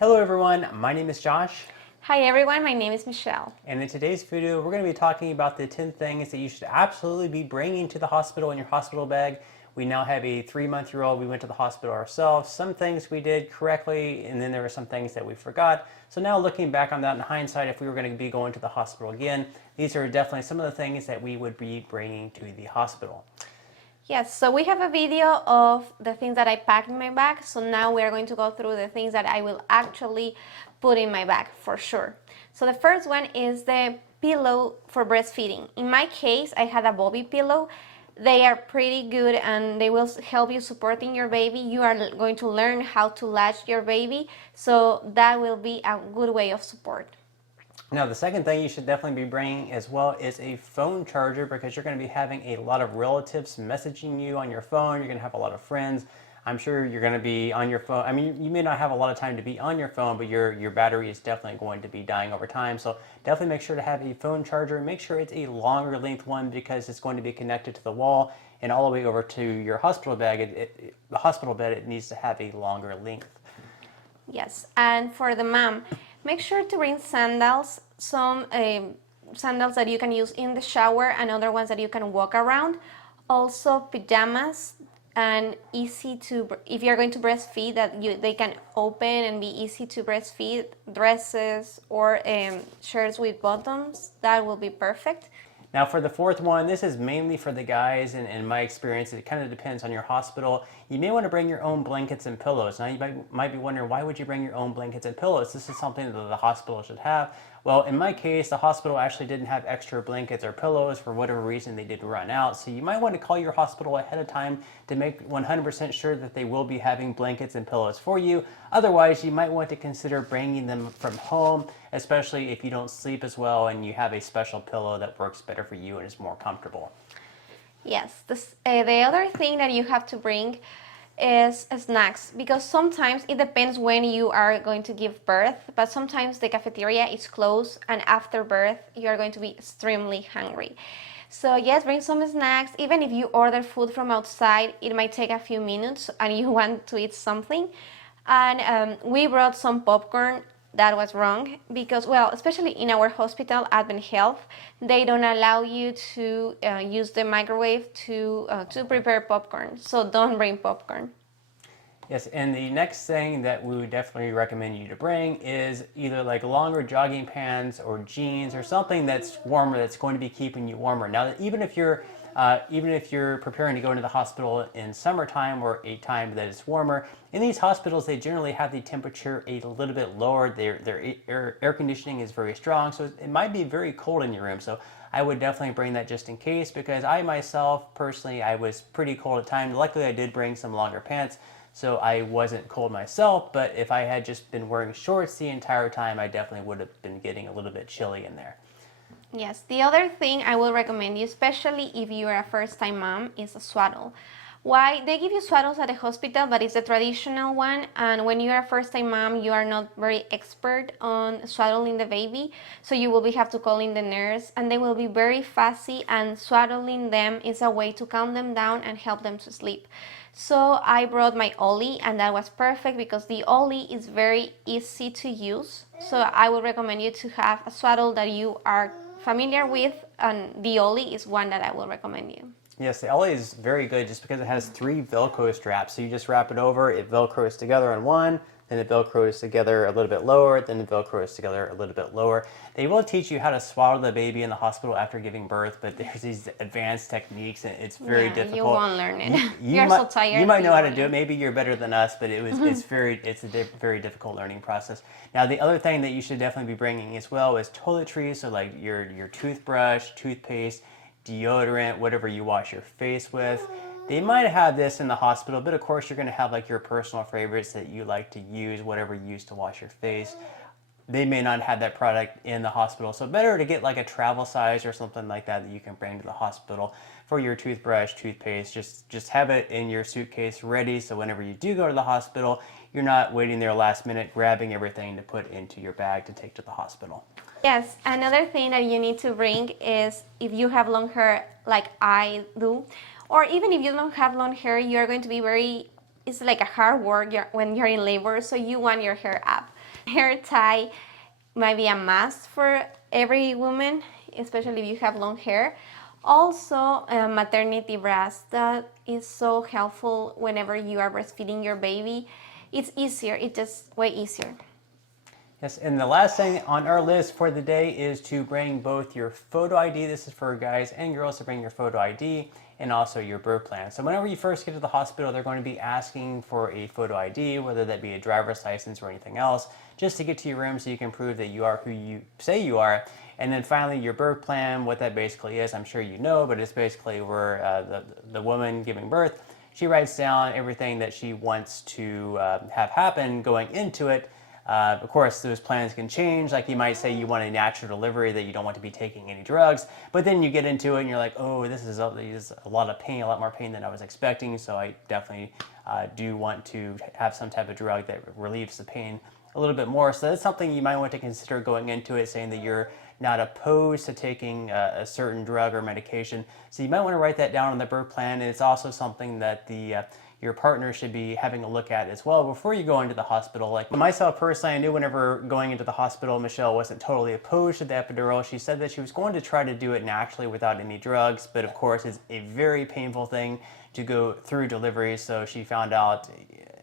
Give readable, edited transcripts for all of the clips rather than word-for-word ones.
Hello everyone, my name is Josh. Hi everyone, my name is Michelle. And in today's video, we're going to be talking about the 10 things that you should absolutely be bringing to the hospital in your hospital bag. We now have a 3-month-old. We went to the hospital ourselves. Some things we did correctly, and then there were some things that we forgot. So now looking back on that in hindsight, if we were going to be going to the hospital again, these are definitely some of the things that we would be bringing to the hospital. Yes, so we have a video of the things that I packed in my bag. So now we are going to go through the things that I will actually put in my bag for sure. So the first one is the pillow for breastfeeding. In my case, I had a Bobby pillow. They are pretty good and they will help you supporting your baby. You are going to learn how to latch your baby. So that will be a good way of support. Now, the second thing you should definitely be bringing as well is a phone charger, because you're going to be having a lot of relatives messaging you on your phone. You're going to have a lot of friends. I'm sure you're going to be on your phone. I mean, you may not have a lot of time to be on your phone, but your battery is definitely going to be dying over time. So definitely make sure to have a phone charger. Make sure it's a longer length one, because it's going to be connected to the wall and all the way over to your hospital bag. The hospital bed, it needs to have a longer length. Yes, and for the mom, make sure to bring sandals, some sandals that you can use in the shower and other ones that you can walk around. Also pajamas, and easy to, if you're going to breastfeed, that they can open and be easy to breastfeed. Dresses or shirts with bottoms, that will be perfect. Now for the fourth one, this is mainly for the guys, and in my experience, it kind of depends on your hospital. You may want to bring your own blankets and pillows. Now you might be wondering, why would you bring your own blankets and pillows? This is something that the hospital should have. Well, in my case, the hospital actually didn't have extra blankets or pillows. For whatever reason, they did run out. So you might want to call your hospital ahead of time to make 100% sure that they will be having blankets and pillows for you. Otherwise, you might want to consider bringing them from home, especially if you don't sleep as well and you have a special pillow that works better for you and is more comfortable. Yes, the other thing that you have to bring is snacks, because sometimes it depends when you are going to give birth, but sometimes the cafeteria is closed and after birth you are going to be extremely hungry. So yes, bring some snacks. Even if you order food from outside, it might take a few minutes and you want to eat something. And we brought some popcorn. That was wrong, because, well, especially in our hospital, Advent Health, they don't allow you to use the microwave to prepare popcorn. So don't bring popcorn. Yes, and the next thing that we would definitely recommend you to bring is either like longer jogging pants or jeans or something that's warmer, that's going to be keeping you warmer. Now, even if you're preparing to go into the hospital in summertime or a time that is warmer, in these hospitals they generally have the temperature a little bit lower. Their air conditioning is very strong, so it might be very cold in your room. So I would definitely bring that just in case, because I myself, personally, I was pretty cold at times. Luckily, I did bring some longer pants, so I wasn't cold myself, but if I had just been wearing shorts the entire time, I definitely would have been getting a little bit chilly in there. Yes, the other thing I will recommend you, especially if you are a first-time mom, is a swaddle. Why? They give you swaddles at the hospital, but it's the traditional one, and when you are a first-time mom, you are not very expert on swaddling the baby, so you will have to call in the nurse, and they will be very fussy, and swaddling them is a way to calm them down and help them to sleep. So I brought my Ollie, and that was perfect, because the Ollie is very easy to use. So I would recommend you to have a swaddle that you are familiar with, and the Ollie is one that I will recommend you. Yes, the Ollie is very good just because it has 3 Velcro straps. So you just wrap it over, it Velcros together on one, then it Velcros together a little bit lower, then it Velcros together a little bit lower. They will teach you how to swaddle the baby in the hospital after giving birth, but there's these advanced techniques and it's very difficult. You won't learn it. You're so tired. You might know how to do it. Maybe you're better than us, but it's a very difficult learning process. Now, the other thing that you should definitely be bringing as well is toiletries, so like your toothbrush, toothpaste, deodorant, whatever you wash your face with. They might have this in the hospital, but of course you're going to have like your personal favorites that you like to use, whatever you use to wash your face. They may not have that product in the hospital, so better to get like a travel size or something like that that you can bring to the hospital for your toothbrush, toothpaste. Just have it in your suitcase ready, so whenever you do go to the hospital, you're not waiting there last minute grabbing everything to put into your bag to take to the hospital. Yes, another thing that you need to bring is, if you have long hair like I do, or even if you don't have long hair, you're going to be it's like a hard work when you're in labor, so you want your hair up. Hair tie might be a must for every woman, especially if you have long hair. Also, maternity bras, that is so helpful whenever you are breastfeeding your baby. It's easier, it's just way easier. Yes, and the last thing on our list for the day is to bring both your photo ID, this is for guys and girls, to bring your photo ID and also your birth plan. So whenever you first get to the hospital, they're going to be asking for a photo ID, whether that be a driver's license or anything else, just to get to your room so you can prove that you are who you say you are. And then finally, your birth plan, what that basically is, I'm sure you know, but it's basically where the woman giving birth, she writes down everything that she wants to have happen going into it. Of course, those plans can change. Like you might say you want a natural delivery, that you don't want to be taking any drugs, but then you get into it and you're like, oh, this is a lot of pain, a lot more pain than I was expecting, so I definitely do want to have some type of drug that relieves the pain a little bit more. So that's something you might want to consider going into it, saying that you're not opposed to taking a certain drug or medication. So you might want to write that down on the birth plan. And it's also something that your partner should be having a look at as well before you go into the hospital. Like myself personally, I knew whenever going into the hospital, Michelle wasn't totally opposed to the epidural. She said that she was going to try to do it naturally without any drugs, but of course it's a very painful thing to go through delivery. So she found out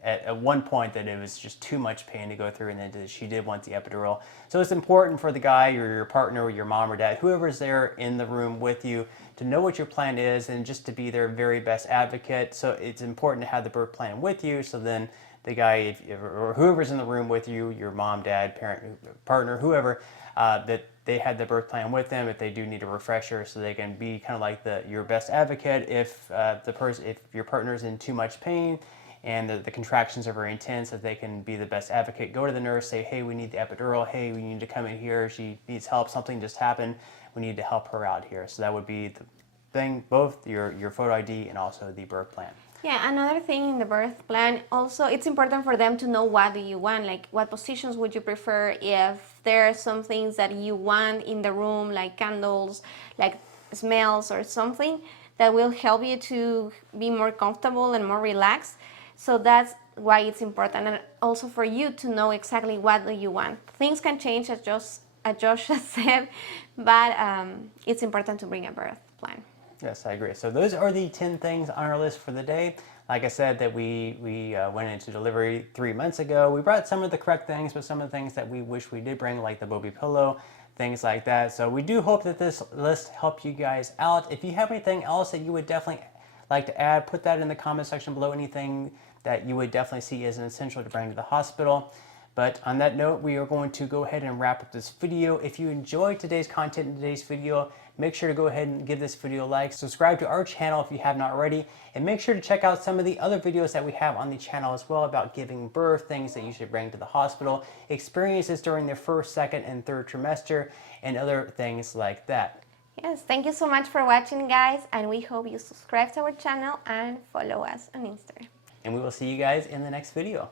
at one point that it was just too much pain to go through, and then she did want the epidural. So it's important for the guy or your partner or your mom or dad, whoever's there in the room with you, to know what your plan is and just to be their very best advocate. So it's important to have the birth plan with you, so then the guy or whoever's in the room with you, your mom, dad, parent, partner, whoever, that they had the birth plan with them if they do need a refresher, so they can be kind of like your best advocate if if your partner's in too much pain and the contractions are very intense, that they can be the best advocate. Go to the nurse, say, hey, we need the epidural. Hey, we need to come in here. She needs help. Something just happened. We need to help her out here. So that would be the thing, both your photo ID and also the birth plan. Yeah, another thing in the birth plan, also it's important for them to know what do you want, like what positions would you prefer, if there are some things that you want in the room, like candles, like smells or something that will help you to be more comfortable and more relaxed. So that's why it's important, and also for you to know exactly what do you want. Things can change, as Josh said, but it's important to bring a birth plan. Yes, I agree. So those are the 10 things on our list for the day. Like I said, that we went into delivery 3 months ago. We brought some of the correct things, but some of the things that we wish we did bring, like the Bobby pillow, things like that. So we do hope that this list helped you guys out. If you have anything else that you would definitely like to add, put that in the comment section below. Anything that you would definitely see as an essential to bring to the hospital. But on that note, we are going to go ahead and wrap up this video. If you enjoyed today's content in today's video, make sure to go ahead and give this video a like, subscribe to our channel if you have not already, and make sure to check out some of the other videos that we have on the channel as well about giving birth, things that you should bring to the hospital, experiences during the first, second, and third trimester, and other things like that. Yes, thank you so much for watching, guys, and we hope you subscribe to our channel and follow us on Instagram. And we will see you guys in the next video.